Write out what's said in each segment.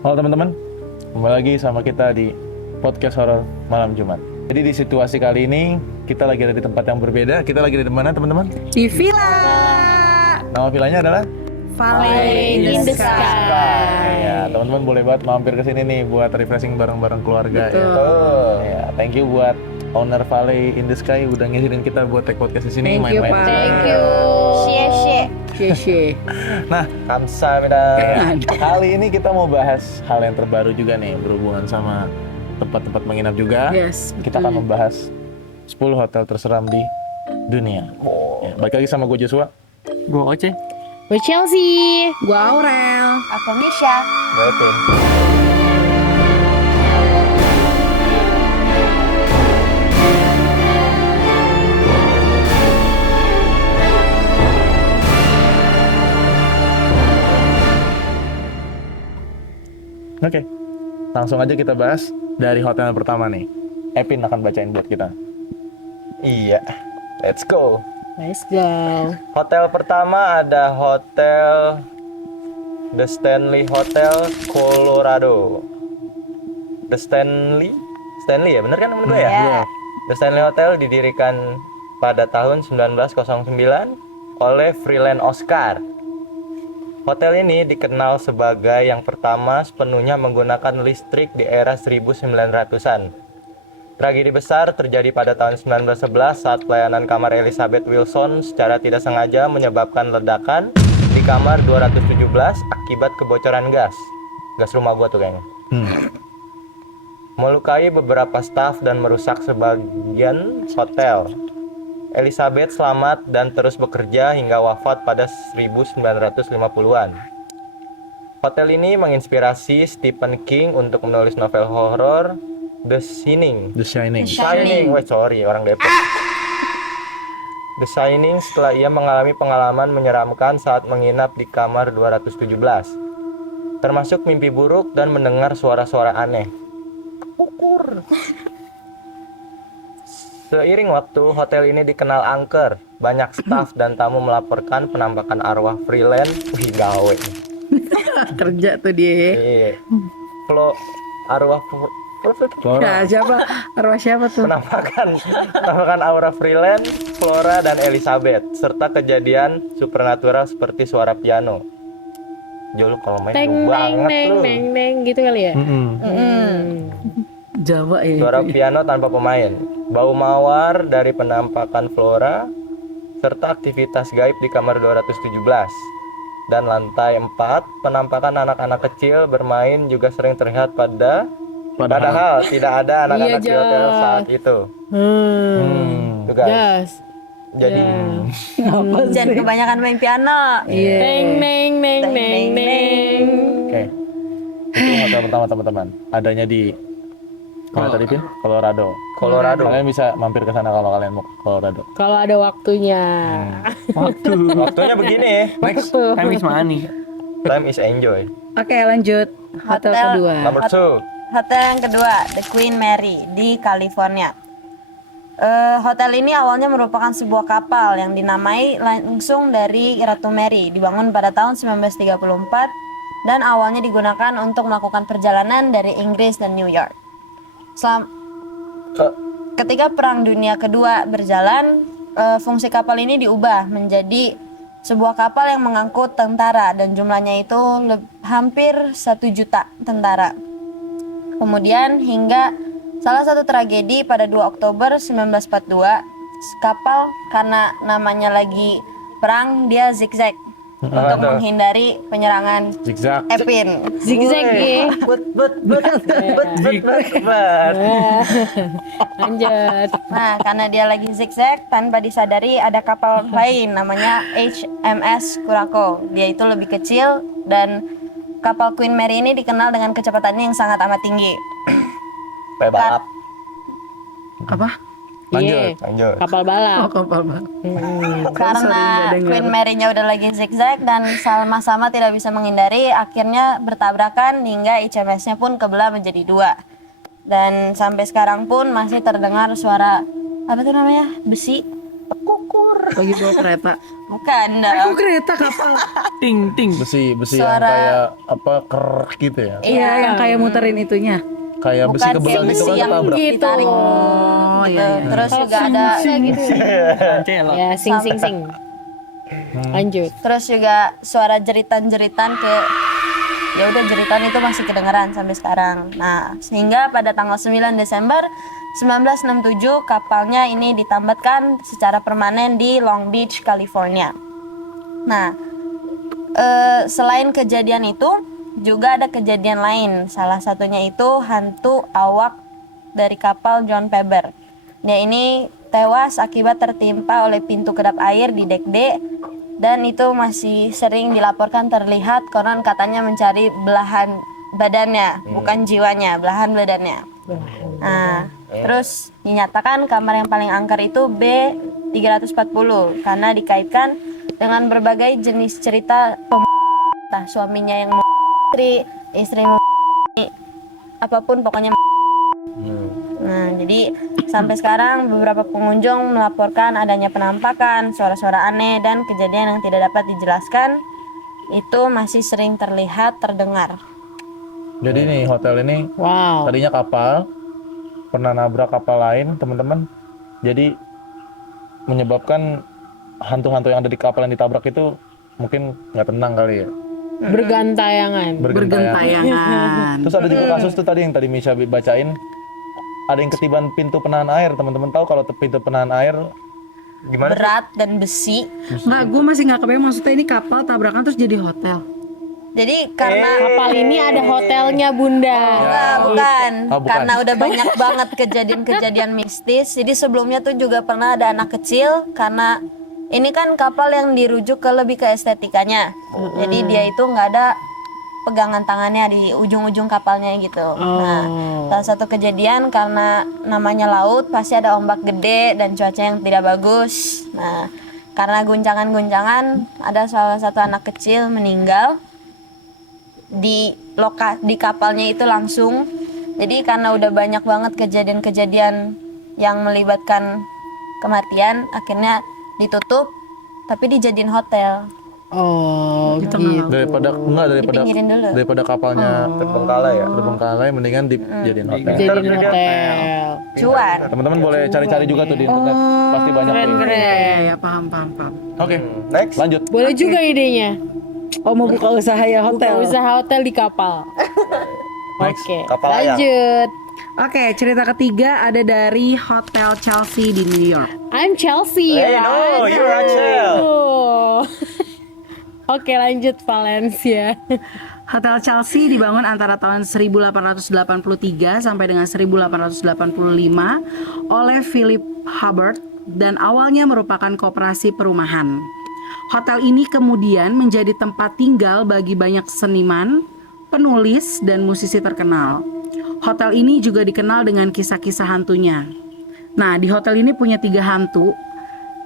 Halo teman-teman, kembali lagi sama kita di podcast horor malam Jumat. Jadi di situasi kali ini kita lagi ada di tempat yang berbeda. Kita lagi di mana teman-teman? Di Villa Nama villanya adalah Valley in the Sky. Ya, teman-teman boleh banget mampir ke sini nih buat refreshing bareng-bareng keluarga. Betul. Ya, thank you buat owner Valley in the Sky udah ngizinin kita buat take podcast di sini. Thank you, main-main. Pak. Thank you. Shie. Sheshe. Nah, Kamsahamnida. kali ini kita mau bahas hal yang terbaru juga nih berhubungan sama tempat-tempat menginap juga. Yes, Kita akan membahas 10 hotel terseram di dunia. Ya, balik lagi sama gue Joshua. Gue Oce. Gue Chelsea. Gua Aurel. Aku Misha. Betul. Oke, langsung aja kita bahas dari hotel yang pertama nih. Epin akan bacain buat kita. Iya. Let's go. Let's go. Hotel pertama ada Hotel The Stanley Hotel Colorado. The Stanley ya, bener kan menurut gue ya? Iya. The Stanley Hotel didirikan pada tahun 1909 oleh Freeland Oscar. Hotel ini dikenal sebagai yang pertama sepenuhnya menggunakan listrik di era 1900-an. Tragedi besar terjadi pada tahun 1911 saat pelayanan kamar Elizabeth Wilson secara tidak sengaja menyebabkan ledakan di kamar 217 akibat kebocoran gas. Gas rumah gua tuh kayaknya. Melukai beberapa staf dan merusak sebagian hotel. Elizabeth selamat dan terus bekerja hingga wafat pada 1950-an. Hotel ini menginspirasi Stephen King untuk menulis novel horor The Shining. The Shining. Orang Depok. The Shining setelah ia mengalami pengalaman menyeramkan saat menginap di kamar 217. Termasuk mimpi buruk dan mendengar suara-suara aneh. Seiring waktu, hotel ini dikenal angker. Banyak staf dan tamu melaporkan penampakan arwah Freeland. Wih, gawe. Kerja tuh dia. Iya. Arwah Flora. Nah, arwah siapa tuh? penampakan aura Freeland, Flora, dan Elizabeth, serta kejadian supernatural seperti suara piano. Jo, lu kalau main Teng lu neng banget neng lu. neng neng gitu kali ya. Jawa ya. Suara piano tanpa pemain, bau mawar dari penampakan Flora, serta aktivitas gaib di kamar 217. Dan lantai 4, penampakan anak-anak kecil bermain juga sering terlihat padahal tidak ada anak-anak di hotel saat itu. Tuh guys. Gas. Jadi Jangan kebanyakan main piano. Iya. Neng neng neng neng neng. Oke. Itu hotel pertama teman-teman. Adanya di mana tadi Pin? Colorado. Kalian bisa mampir ke sana kalau kalian mau ke Colorado. Kalau ada waktunya. waktunya begini. Next, time is money. Time is enjoy. Oke, lanjut. Hotel kedua. Number 2. Hotel yang kedua, The Queen Mary di California. Hotel ini awalnya merupakan sebuah kapal yang dinamai langsung dari Ratu Mary, dibangun pada tahun 1934 dan awalnya digunakan untuk melakukan perjalanan dari Inggris dan New York. Ketika Perang Dunia Kedua berjalan, fungsi kapal ini diubah menjadi sebuah kapal yang mengangkut tentara dan jumlahnya itu hampir 1 juta tentara. Kemudian hingga salah satu tragedi pada 2 Oktober 1942, kapal karena namanya lagi perang dia zigzag untuk menghindari penyerangan Zigzag. Epin. Zigzag ya. Lanjut. Nah, karena dia lagi zigzag tanpa disadari ada kapal lain namanya HMS Curacao. Dia itu lebih kecil dan kapal Queen Mary ini dikenal dengan kecepatannya yang sangat amat tinggi. Kayak balap. Apa? Lanjut. Lanjut. Kapal balap. Kapal bang. Karena Queen Mary-nya udah lagi zigzag dan sama-sama tidak bisa menghindari, akhirnya bertabrakan hingga HMS-nya pun kebelah menjadi 2. Dan sampai sekarang pun masih terdengar suara apa tuh namanya? Besi kukur Lagi bawa kereta. Bukan, Kok kereta kapal? Ting ting. Besi yang Suara- kayak apa kerek gitu ya. Iya, yang kayak muterin itunya. Kayak besi bukan kebelang kayak gitu kan besi yang ketabrak. ditarik. Oh, gitu. iya, iya. Terus juga ada Celok. Ya, sing sing sing. Lanjut. terus juga suara jeritan-jeritan kayak ya udah jeritan itu masih kedengeran sampai sekarang. Nah, sehingga pada tanggal 9 Desember 1967 kapalnya ini ditambatkan secara permanen di Long Beach, California. Nah, selain kejadian itu juga ada kejadian lain. Salah satunya itu hantu awak dari kapal John Faber. Dia ini tewas akibat tertimpa oleh pintu kedap air di dek D, dan itu masih sering dilaporkan terlihat konon katanya mencari belahan badannya, bukan jiwanya, belahan badannya. Nah, terus dinyatakan kamar yang paling angker itu B340 karena dikaitkan dengan berbagai jenis cerita entah suaminya yang istri apapun pokoknya. Nah, jadi sampai sekarang beberapa pengunjung melaporkan adanya penampakan, suara-suara aneh dan kejadian yang tidak dapat dijelaskan itu masih sering terlihat terdengar. Jadi nih hotel ini Wow. tadinya kapal, pernah nabrak kapal lain teman-teman. Jadi menyebabkan hantu-hantu yang ada di kapal yang ditabrak itu mungkin nggak tenang kali ya. Bergantayangan. Bergentayangan. Terus ada juga kasus tuh tadi yang tadi Misha bacain, ada yang ketiban pintu penahan air. Teman-teman tahu kalau pintu penahan air Gimana? Berat dan besi. Nggak, gue masih nggak kebayang maksudnya ini kapal tabrakan terus jadi hotel. Jadi karena Kapal ini ada hotelnya, Bunda. bukan, Oh, bukan. karena udah banyak banget kejadian-kejadian mistis. Jadi sebelumnya tuh juga pernah ada anak kecil karena ini kan kapal yang dirujuk ke lebih ke estetikanya. Jadi dia itu nggak ada pegangan tangannya di ujung-ujung kapalnya gitu. Nah, salah satu kejadian karena namanya laut pasti ada ombak gede dan cuaca yang tidak bagus. Nah, karena guncangan-guncangan ada salah satu anak kecil meninggal di kapalnya itu langsung. Jadi karena udah banyak banget kejadian-kejadian yang melibatkan kematian, akhirnya ditutup tapi dijadiin hotel. Oh, gitu. Dipinggirin dulu. daripada kapalnya Terbengkalai ya. terbengkalai, mendingan dijadiin hotel. Jadiin hotel. Cuan. Teman-teman boleh cari-cari juga tuh di internet, pasti banyak. tuh. Iya, paham. Oke, Next. lanjut. Boleh juga idenya. Oh, mau buka usaha ya Buka hotel. usaha hotel di kapal. Next. Oke, Kapal ayam. lanjut. Oke, cerita ketiga ada dari Hotel Chelsea di New York. I'm Chelsea. Hey, no, you're Rachel. Oh. Oke, lanjut Valencia. Hotel Chelsea dibangun antara tahun 1883 sampai dengan 1885 oleh Philip Hubbard dan awalnya merupakan koperasi perumahan. Hotel ini kemudian menjadi tempat tinggal bagi banyak seniman, penulis, dan musisi terkenal. Hotel ini juga dikenal dengan kisah-kisah hantunya. Nah, di hotel ini punya 3 hantu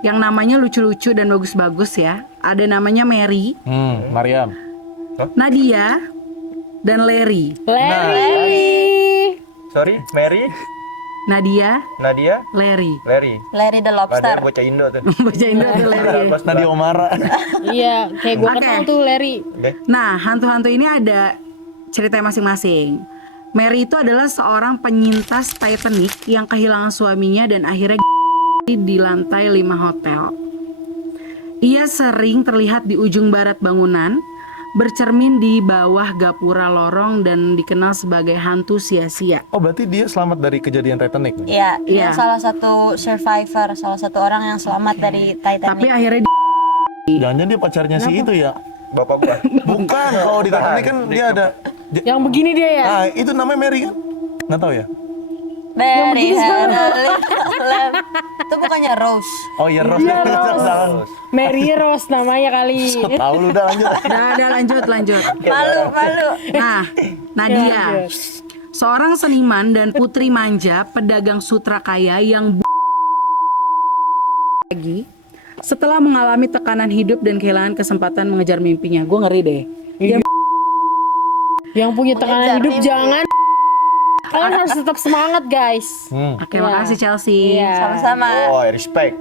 yang namanya lucu-lucu dan bagus-bagus ya. Ada namanya Mary, Mariam. Nadia, dan Larry. Larry. Sorry, Mary, Nadia, Nadia, Larry. Larry. Larry the Padahal Lobster. bocah Indo tuh. Baca Indo tuh Larry. Nadia Omara. Iya, kayak gue Oke. kenal tuh Larry. Nah, hantu-hantu ini ada ceritanya masing-masing. Mary itu adalah seorang penyintas Titanic yang kehilangan suaminya dan akhirnya di lantai 5 hotel. Ia sering terlihat di ujung barat bangunan, bercermin di bawah gapura lorong dan dikenal sebagai hantu sia-sia. Oh, berarti dia selamat dari kejadian Titanic. Iya, dia Iya. salah satu survivor, salah satu orang yang selamat dari Tapi Titanic. akhirnya Jangan-jangan dia pacarnya si itu ya. Bapak gua. Bukan, kalau di Titanic kan dia ada. Yang begini dia ya? Ah, itu namanya Mary kan? Nggak tahu ya? Very itu bukannya Rose. Oh iya, Rose. Rose. Mary Rose namanya kali. Tahu lu udah lanjut. Udah, lanjut. Malu. Nah, Nadia, Lanjut. seorang seniman dan putri manja pedagang sutra kaya yang lagi setelah mengalami tekanan hidup dan kehilangan kesempatan mengejar mimpinya. Gue ngeri deh. Yang punya tekanan Mengejar hidup mimpi. jangan. Kalian harus tetap semangat, guys. Oke, Iya. makasih Chelsea. Iya. Sama-sama. Oh, respect.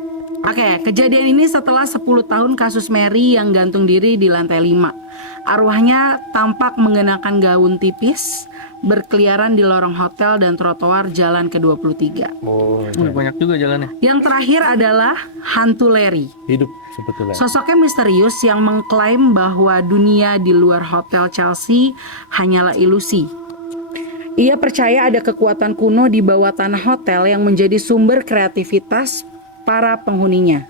Oke, kejadian ini setelah 10 tahun kasus Mary yang gantung diri di lantai 5. Arwahnya tampak mengenakan gaun tipis, berkeliaran di lorong hotel dan trotoar jalan ke-23. Oh, Banyak juga jalannya. Yang terakhir adalah hantu Larry. Hidup sebetulnya. Sosoknya misterius yang mengklaim bahwa dunia di luar Hotel Chelsea hanyalah ilusi. Ia percaya ada kekuatan kuno di bawah tanah hotel yang menjadi sumber kreativitas para penghuninya.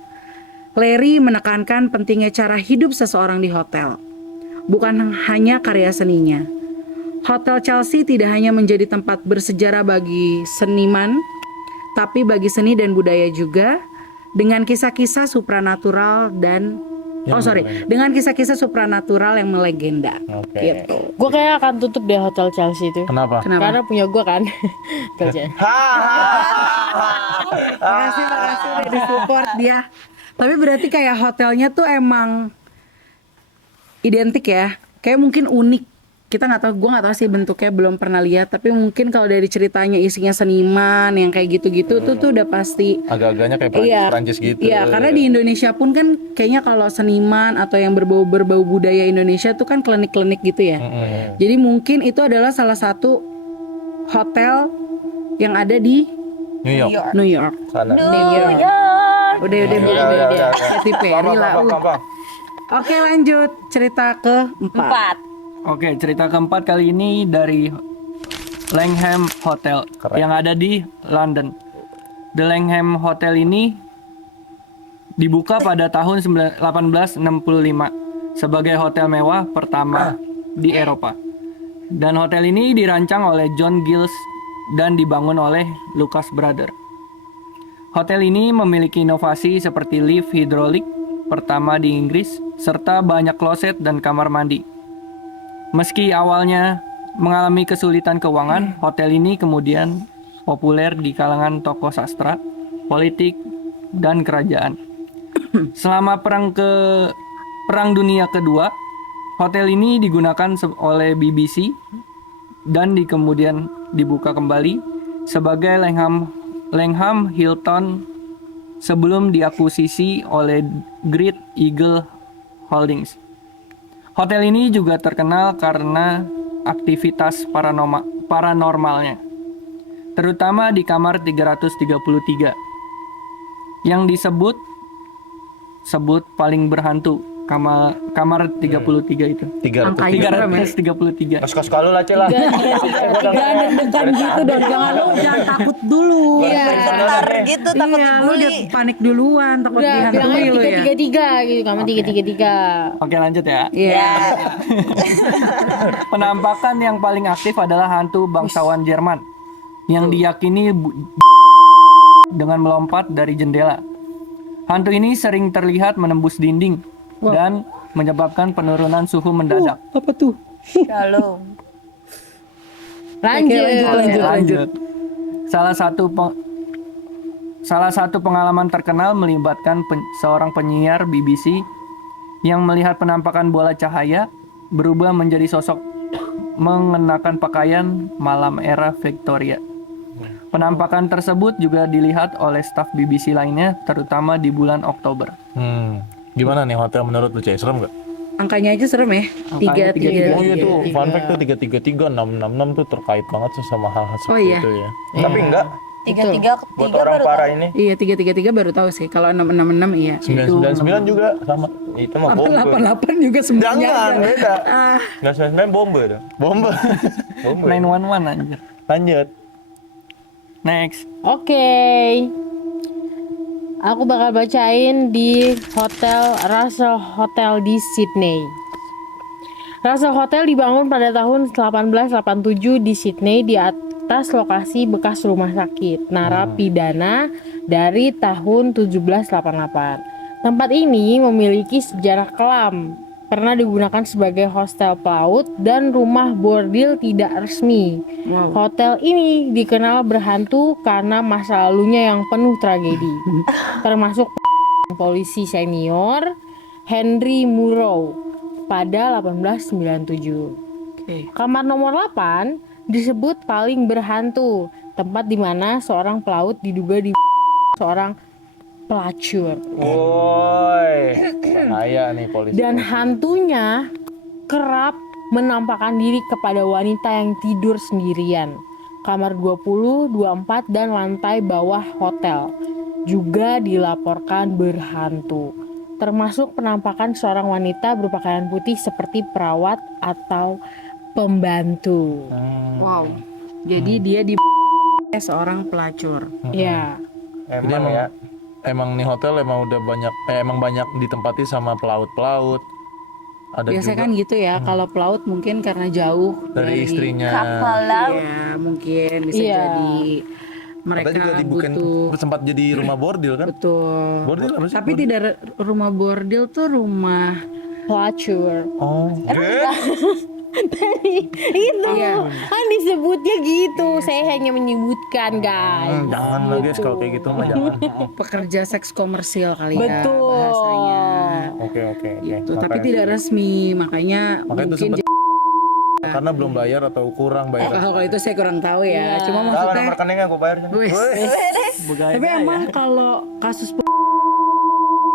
Larry menekankan pentingnya cara hidup seseorang di hotel, bukan hanya karya seninya. Hotel Chelsea tidak hanya menjadi tempat bersejarah bagi seniman, tapi bagi seni dan budaya juga, dengan kisah-kisah supranatural dan dengan kisah-kisah supranatural yang melegenda. Oke. Gitu. Gue kayak akan tutup deh Hotel Chelsea itu. Kenapa? Kenapa? Karena punya gue kan. Kerjaan. Makasih udah disupport dia. Tapi berarti kayak hotelnya tuh emang identik ya. Kayak mungkin unik. Kita nggak tahu, gue nggak tahu sih bentuknya, belum pernah lihat. Tapi mungkin kalau dari ceritanya isinya seniman yang kayak gitu-gitu tuh udah pasti. Agak-agaknya kayak Prancis gitu. Iya, karena di Indonesia pun kan kayaknya kalau seniman atau yang berbau budaya Indonesia tuh kan klinik-klinik gitu ya. Jadi mungkin itu adalah salah satu hotel yang ada di New York. New York. sana. Udah. Katy Perry lah. Oke, lanjut cerita keempat. Oke, cerita keempat kali ini dari Langham Hotel Keren. yang ada di London. The Langham Hotel ini dibuka pada tahun 1865 sebagai hotel mewah pertama di Eropa. Dan hotel ini dirancang oleh John Giles dan dibangun oleh Lucas Brothers. Hotel ini memiliki inovasi seperti lift hidrolik pertama di Inggris serta banyak kloset dan kamar mandi. Meski awalnya mengalami kesulitan keuangan, hotel ini kemudian populer di kalangan tokoh sastra, politik, dan kerajaan. Selama Perang Dunia Kedua, hotel ini digunakan oleh BBC dan kemudian dibuka kembali sebagai Langham Hilton sebelum diakuisisi oleh Great Eagle Holdings. Hotel ini juga terkenal karena aktivitas paranormalnya, terutama di kamar 333 yang disebut paling berhantu. Kamar 33 itu. 300. Angkanya serem ya. 333. Kos kalau lah Cela. Jangan deg-degan gitu dong. Jangan takut dulu. Bentar gitu takut Iya, lu dibully. udah panik duluan, takut Udah dihantui bilangnya lu ya. 333 gitu, kamar 333. Oke, lanjut ya. Iya. Penampakan yang paling aktif adalah hantu bangsawan Jerman yang diyakini dengan melompat dari jendela. Hantu ini sering terlihat menembus dinding dan menyebabkan penurunan suhu mendadak. Apa tuh? Shalom. Lanjut. Salah satu pengalaman terkenal melibatkan seorang penyiar BBC yang melihat penampakan bola cahaya berubah menjadi sosok mengenakan pakaian malam era Victoria. Penampakan tersebut juga dilihat oleh staf BBC lainnya, terutama di bulan Oktober. Gimana nih hotel menurut lu, Cey? Serem gak? Angkanya aja serem ya. Angkanya 333. Oh iya tuh, fun fact tuh 333, 666 tuh terkait banget tuh sama hal-hal seperti iya. itu ya. Tapi enggak 333 buat orang baru parah tahu. ini. Iya, 333 baru tahu sih. Kalau 666 iya. 999 juga sama. Itu mah Apa bombe. 88 juga semuanya. Jangan, beda. Ah, 999 bombe tuh. Bomba. Bombe. 911 anjir. Lanjut. Next. Oke. Aku bakal bacain di Hotel Russell Hotel di Sydney. Russell Hotel dibangun pada tahun 1887 di Sydney di atas lokasi bekas rumah sakit narapidana dari tahun 1788. Tempat ini memiliki sejarah kelam. Pernah digunakan sebagai hostel pelaut dan rumah bordil tidak resmi. Hotel ini dikenal berhantu karena masa lalunya yang penuh tragedi, termasuk polisi senior Henry Murrow pada 1897. Kamar nomor 8 disebut paling berhantu, tempat di mana seorang pelaut diduga seorang pelacur. Woi. Bahaya nih polisi. Dan hantunya kerap menampakkan diri kepada wanita yang tidur sendirian. Kamar 20, 24, dan lantai bawah hotel juga dilaporkan berhantu. Termasuk penampakan seorang wanita berpakaian putih seperti perawat atau pembantu. Wow. Jadi dia di seorang pelacur. Ya, Jadi Emang ya. emang nih hotel emang udah banyak emang banyak ditempati sama pelaut-pelaut. Ada Biasanya juga kan gitu ya, kalau pelaut mungkin karena jauh dari istrinya. Kapal laut. Ya, mungkin bisa Iya. jadi Kata mereka juga bukan butuh. sempat jadi rumah bordil kan? Betul. Bordil apa sih? Tapi tidak rumah bordil tuh rumah. pelacur. Oh, Itu Iya. kan disebutnya gitu. Saya hanya menyebutkan, guys. jangan lah guys kalau kayak gitu mah jangan. Pekerja seks komersil kali ya Betul. bahasanya. Oke. Gitu. Tapi tidak resmi, makanya Makanya itu mungkin sempat karena belum bayar atau kurang bayar. kalau itu saya kurang tahu ya. Iya. Cuma Tahu maksudnya nomor rekeningnya aku bayar. Wis. Tapi emang kalau kasus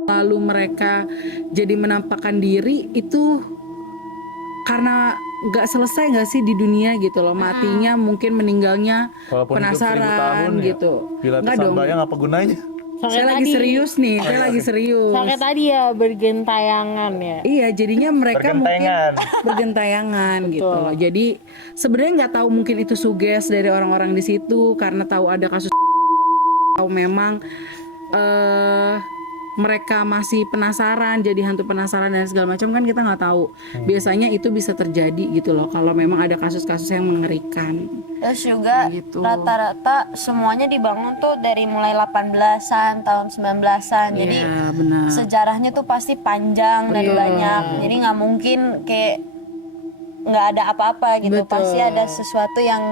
lalu mereka jadi menampakkan diri itu karena nggak selesai nggak sih di dunia gitu loh, matinya mungkin meninggalnya Walaupun hidup 1000 tahun penasaran ya. gitu. Bila Nggak dong. tersambayang apa gunanya? Saya lagi serius nih, saya lagi serius. Kayak tadi ya bergentayangan ya. Iya, jadinya mereka mungkin Bergentayangan. bergentayangan gitu loh. Jadi sebenarnya nggak tahu mungkin itu suges dari orang-orang di situ karena tahu ada kasus atau memang mereka masih penasaran, jadi hantu penasaran dan segala macam kan kita nggak tahu. Biasanya itu bisa terjadi gitu loh kalau memang ada kasus-kasus yang mengerikan. Terus juga Gitu. rata-rata semuanya dibangun tuh dari mulai 18-an, tahun 19-an. Jadi Iya, benar. sejarahnya tuh pasti panjang dan banyak. Jadi nggak mungkin kayak nggak ada apa-apa gitu. Betul. Pasti ada sesuatu yang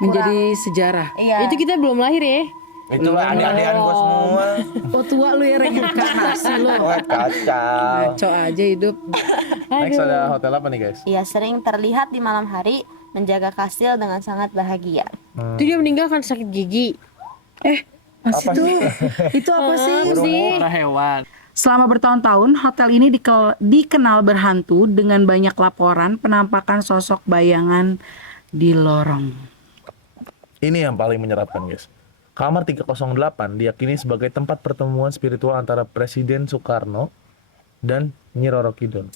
Menjadi sejarah. iya. Itu kita belum lahir ya. Itulah adik-adikan gua semua. Oh tua lu ya reinkarnasi lu. Wah, kacau. Ngaco aja hidup. Next ada hotel apa nih guys? Ia sering terlihat di malam hari menjaga kastil dengan sangat bahagia. Itu dia meninggal kan sakit gigi. Masih tuh. Itu apa sih? Para hewan. Selama bertahun-tahun, hotel ini dikenal berhantu dengan banyak laporan penampakan sosok bayangan di lorong. Ini yang paling menyeramkan guys. Kamar 308 diyakini sebagai tempat pertemuan spiritual antara Presiden Soekarno dan Nyi Roro Kidul.